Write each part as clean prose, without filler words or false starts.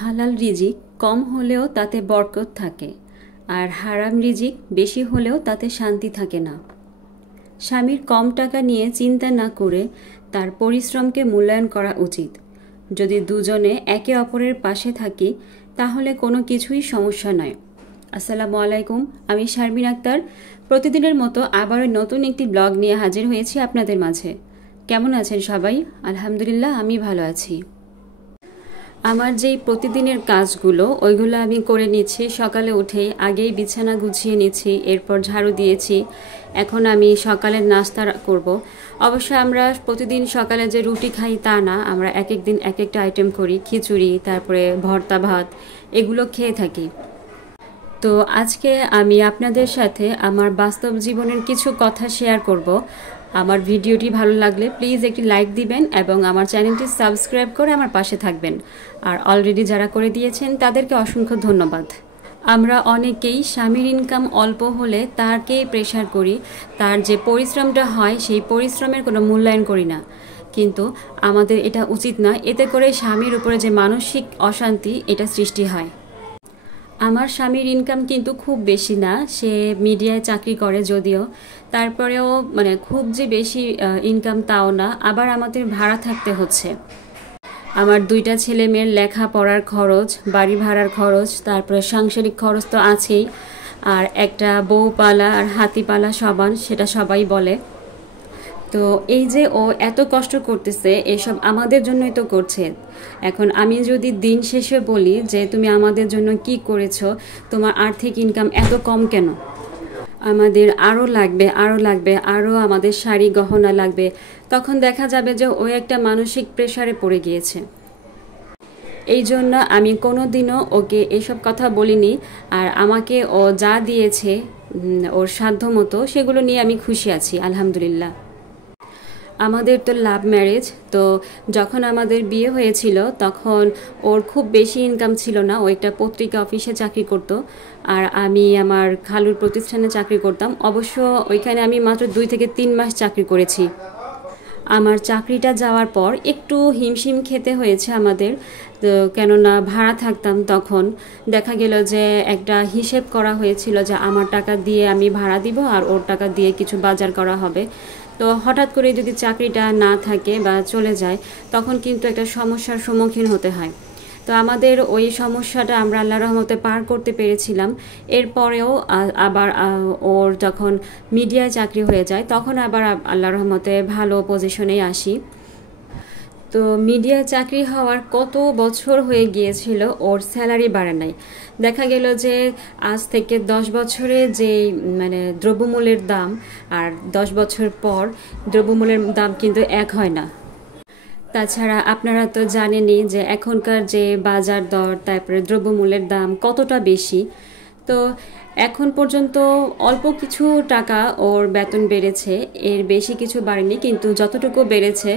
হালাল রিজিক কম হলেও তাতে বরকত থাকে, আর হারাম রিজিক বেশি হলেও তাতে শান্তি থাকে না। স্বামীর কম টাকা নিয়ে চিন্তা না করে তার পরিশ্রমকে মূল্যায়ন করা উচিত। যদি দুজনে একে অপরের পাশে থাকি তাহলে কোনো কিছুই সমস্যা নয়। আসসালামু আলাইকুম, আমি শারমিন আক্তার। প্রতিদিনের মতো আবারও নতুন একটি ব্লগ নিয়ে হাজির হয়েছি আপনাদের মাঝে। কেমন আছেন সবাই? আলহামদুলিল্লাহ, আমি ভালো আছি। আমার যেই প্রতিদিনের কাজগুলো ওইগুলো আমি করে নিচ্ছি। সকালে উঠেই আগেই বিছানা গুছিয়ে নিচ্ছি, এরপর ঝাড়ু দিয়েছি। এখন আমি সকালের নাস্তা করব। অবশ্য আমরা প্রতিদিন সকালে যে রুটি খাই তা না, আমরা এক এক দিন এক একটা আইটেম করি। খিচুড়ি, তারপরে ভর্তা ভাত, এগুলো খেয়ে থাকি। তো আজকে আমি আপনাদের সাথে আমার বাস্তব জীবনের কিছু কথা শেয়ার করব। আমার ভিডিওটি ভালো লাগলে প্লিজ একটি লাইক দিবেন এবং আমার চ্যানেলটি সাবস্ক্রাইব করে আমার পাশে থাকবেন। আর অলরেডি যারা করে দিয়েছেন তাদেরকে অসংখ্য ধন্যবাদ। আমরা অনেকেই স্বামীর ইনকাম অল্প হলে তাকেই প্রেশার করি, তার যে পরিশ্রমটা হয় সেই পরিশ্রমের কোনো মূল্যায়ন করি না। কিন্তু আমাদের এটা উচিত না, এতে করে স্বামীর উপরে যে মানসিক অশান্তি এটা সৃষ্টি হয়। আমার স্বামীর ইনকাম কিন্তু খুব বেশি না, সে মিডিয়ায় চাকরি করে যদিও, তারপরেও খুব যে বেশি ইনকাম তাও না। আবার আমাদের ভাড়া থাকতে হচ্ছে। আমার দুইটা ছেলে মেয়ের লেখাপড়ার খরচ, বাড়ি ভাড়ার খরচ, তারপরে সাংসারিক খরচ তো আছেই। আর একটা বউ পালা আর হাতি পালা সমান, সেটা সবাই বলে। তো এই যে ও এত কষ্ট করতেছে, এসব আমাদের জন্যই তো করছে। এখন আমি যদি দিন শেষে বলি যে তুমি আমাদের জন্য কি করেছো, তোমার আর্থিক ইনকাম এত কম কেন, আমাদের আরও লাগবে আরও লাগবে, আরও আমাদের শাড়ি গহনা লাগবে, তখন দেখা যাবে যে ও একটা মানসিক প্রেশারে পড়ে গিয়েছে। এই জন্য আমি কোনো দিনও ওকে এসব কথা বলিনি। আর আমাকে ও যা দিয়েছে ওর সাধ্য মতো, সেগুলো নিয়ে আমি খুশি আছি, আলহামদুলিল্লাহ। আমাদের তো লাভ ম্যারেজ, তো যখন আমাদের বিয়ে হয়েছিল তখন ওর খুব বেশি ইনকাম ছিল না। ও একটা পত্রিকা অফিসে চাকরি করত, আর আমি আমার খালুর প্রতিষ্ঠানে চাকরি করতাম। অবশ্য ওইখানে আমি মাত্র 2 থেকে 3 মাস চাকরি করেছি। আমার চাকরিটা যাওয়ার পর একটু হিমশিম খেতে হয়েছে আমাদের, তো কেননা ভাড়া থাকতাম তখন। দেখা গেল যে একটা হিসেব করা হয়েছিল যে আমার টাকা দিয়ে আমি ভাড়া দিব আর ওর টাকা দিয়ে কিছু বাজার করা হবে। তো হঠাৎ করে যদি চাকরিটা না থাকে বা চলে যায়, তখন কিন্তু একটা সমস্যার সম্মুখীন হতে হয়। তো আমাদের ওই সমস্যাটা আমরা আল্লাহর রহমতে পার করতে পেরেছিলাম। এরপরেও আবার ওর যখন মিডিয়ায় চাকরি হয়ে যায়, তখন আবার আল্লাহর রহমতে ভালো পজিশনেই আসি। তো মিডিয়ায় চাকরি হওয়ার কত বছর হয়ে গিয়েছিল, ওর স্যালারি বাড়ে নাই। দেখা গেল যে আজ থেকে 10 বছরে যে দ্রব্যমূল্যের দাম আর 10 বছর পর দ্রব্যমূল্যের দাম কিন্তু এক হয় না। তাছাড়া আপনারা তো জানেনই যে এখনকার যে বাজার দর, তারপরে দ্রব্যমূল্যের দাম কতটা বেশি। তো এখন পর্যন্ত অল্প কিছু টাকা ওর বেতন বেড়েছে, এর বেশি কিছু বাড়েনি। কিন্তু যতটুকু বেড়েছে,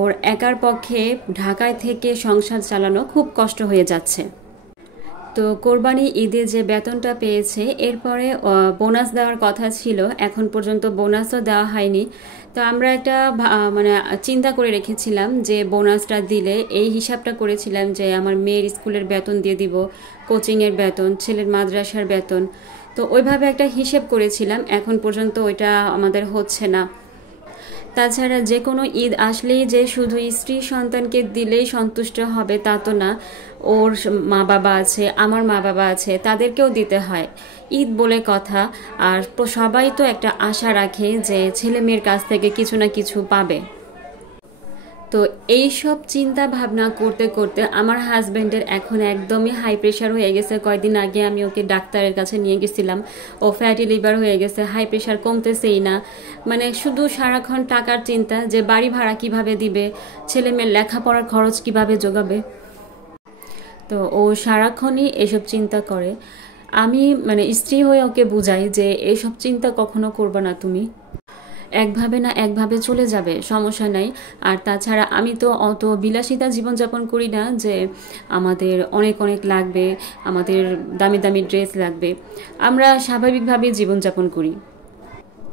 ওর একার পক্ষে ঢাকায় থেকে সংসার চালানো খুব কষ্ট হয়ে যাচ্ছে। তো কোরবানি ঈদে যে বেতনটা পেয়েছে, এরপরে বোনাস দেওয়ার কথা ছিল, এখন পর্যন্ত বোনাসও দেওয়া হয়নি। তো আমরা একটা চিন্তা করে রেখেছিলাম যে বোনাসটা দিলে, এই হিসাবটা করেছিলাম যে আমার মেয়ের স্কুলের বেতন দিয়ে দিব, কোচিংয়ের বেতন, ছেলের মাদ্রাসার বেতন। তো ওইভাবে একটা হিসেব করেছিলাম, এখন পর্যন্ত ওইটা আমাদের হচ্ছে না। তাছাড়া যে কোনো ঈদ আসলেই যে শুধু স্ত্রী সন্তানকে দিলেই সন্তুষ্ট হবে তা তো না। ওর মা বাবা আছে, আমার মা বাবা আছে, তাদেরকেও দিতে হয়। ঈদ বলে কথা, আর সবাই তো একটা আশা রাখে যে ছেলে মেয়ের কাছ থেকে কিছু না কিছু পাবে। তো এই সব চিন্তা ভাবনা করতে করতে আমার হাজব্যান্ডের এখন একদমই হাই প্রেশার হয়ে গেছে। কয়েকদিন আগে আমি ওকে ডাক্তারের কাছে নিয়ে গেছিলাম। ও ফ্যাটি লিভার হয়ে গেছে, হাই প্রেশার কমতেছেই না। শুধু সারাক্ষণ টাকার চিন্তা, যে বাড়ি ভাড়া কিভাবে দিবে, ছেলে মেয়ের লেখাপড়ার খরচ কিভাবে যোগাবে। তো ও সারাক্ষণই এসব চিন্তা করে। আমি স্ত্রী হয়ে ওকে বুঝাই যে এইসব চিন্তা কখনো করবে না তুমি, একভাবে না একভাবে চলে যাবে, সমস্যা নাই। আর তাছাড়া আমি তো অত বিলাসিতা জীবনযাপন করি না যে আমাদের অনেক অনেক লাগবে, আমাদের দামি দামি ড্রেস লাগবে। আমরা স্বাভাবিকভাবে জীবনযাপন করি।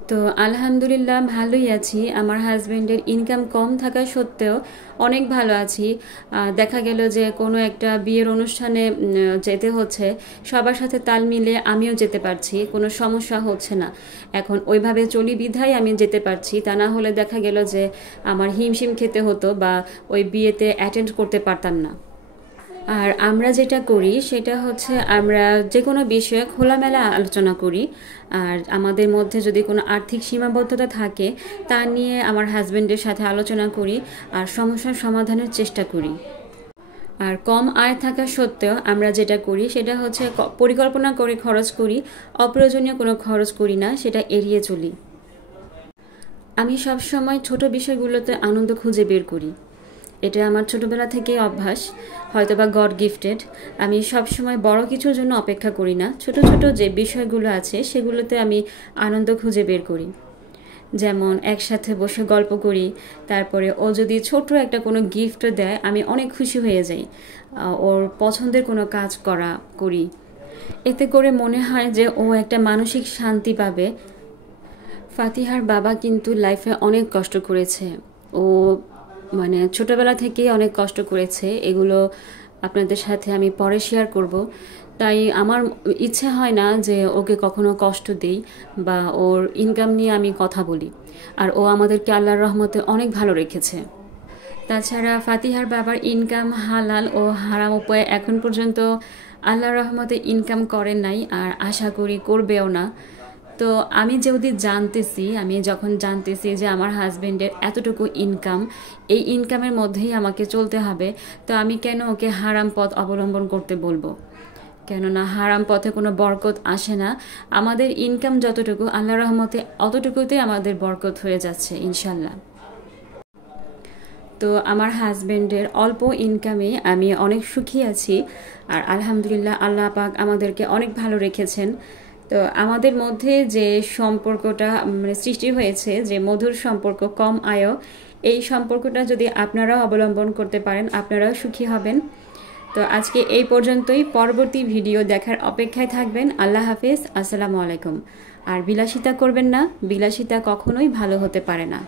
তো আলহামদুলিল্লাহ ভালোই আছি। আমার হাজবেন্ডের ইনকাম কম থাকা সত্ত্বেও অনেক ভালো আছি। দেখা গেল যে কোনো একটা বিয়ের অনুষ্ঠানে যেতে হচ্ছে, সবার সাথে তাল মিলে আমিও যেতে পারছি, কোনো সমস্যা হচ্ছে না। এখন ওইভাবে চলি বিধায় আমি যেতে পারছি, তা না হলে দেখা গেল যে আমার হিমশিম খেতে হতো বা ওই বিয়েতে অ্যাটেন্ড করতে পারতাম না। আর আমরা যেটা করি সেটা হচ্ছে আমরা যে কোনো বিষয়ে খোলামেলা আলোচনা করি। আর আমাদের মধ্যে যদি কোনো আর্থিক সীমাবদ্ধতা থাকে তা নিয়ে আমার হাজবেন্ডের সাথে আলোচনা করি আর সমস্যার সমাধানের চেষ্টা করি। আর কম আয় থাকা সত্ত্বেও আমরা যেটা করি সেটা হচ্ছে পরিকল্পনা করে খরচ করি, অপ্রয়োজনীয় কোনো খরচ করি না, সেটা এড়িয়ে চলি। আমি সবসময় ছোট বিষয়গুলোতে আনন্দ খুঁজে বের করি। এটা আমার ছোটবেলা থেকেই অভ্যাস, হয়তোবা গড গিফটেড। আমি সবসময় বড় কিছুর জন্য অপেক্ষা করি না, ছোট ছোট যে বিষয়গুলো আছে সেগুলোতে আমি আনন্দ খুঁজে বের করি। যেমন একসাথে বসে গল্প করি, তারপরে ও যদি ছোট একটা কোনো গিফট দেয় আমি অনেক খুশি হয়ে যাই। ওর পছন্দের কোনো কাজ করি, এতে করে মনে হয় যে ও একটা মানসিক শান্তি পাবে। ফাতিহার বাবা কিন্তু লাইফে অনেক কষ্ট করেছে। ও মানে ছোটবেলা থেকেই অনেক কষ্ট করেছে, এগুলো আপনাদের সাথে আমি পরে শেয়ার করব। তাই আমার ইচ্ছে হয় না যে ওকে কখনো কষ্ট দিই বা ওর ইনকাম নিয়ে আমি কথা বলি। আর ও আমাদেরকে আল্লাহর রহমতে অনেক ভালো রেখেছে। তাছাড়া ফাতিহার বাবার ইনকাম হালাল ও হারাম উপায়ে এখন পর্যন্ত আল্লাহর রহমতে ইনকাম করেন নাই, আর আশা করি করবেও না। তো আমি যখন জানতেছি যে আমার হাজবেন্ডের এতটুকু ইনকাম, এই ইনকামের মধ্যেই আমাকে চলতে হবে, তো আমি কেন ওকে হারাম পথ অবলম্বন করতে বলবো? কেননা হারাম পথে কোনো বরকত আসে না। আমাদের ইনকাম যতটুকু আল্লাহর রহমতে অতটুকুতেই আমাদের বরকত হয়ে যাচ্ছে ইনশাল্লাহ। তো আমার হাজবেন্ডের অল্প ইনকামে আমি অনেক সুখী আছি। আর আলহামদুলিল্লাহ আল্লাহ পাক আমাদেরকে অনেক ভালো রেখেছেন। তো আমাদের মধ্যে যে সম্পর্কটা সৃষ্টি হয়েছে, যে মধুর সম্পর্ক কম আয়, এই সম্পর্কটা যদি আপনারাও অবলম্বন করতে পারেন আপনারাও সুখী হবেন। তো আজকে এই পর্যন্তই, পরবর্তী ভিডিও দেখার অপেক্ষায় থাকবেন। আল্লাহ হাফেজ, আসসালামু আলাইকুম। আর বিলাসিতা করবেন না, বিলাসিতা কখনোই ভালো হতে পারে না।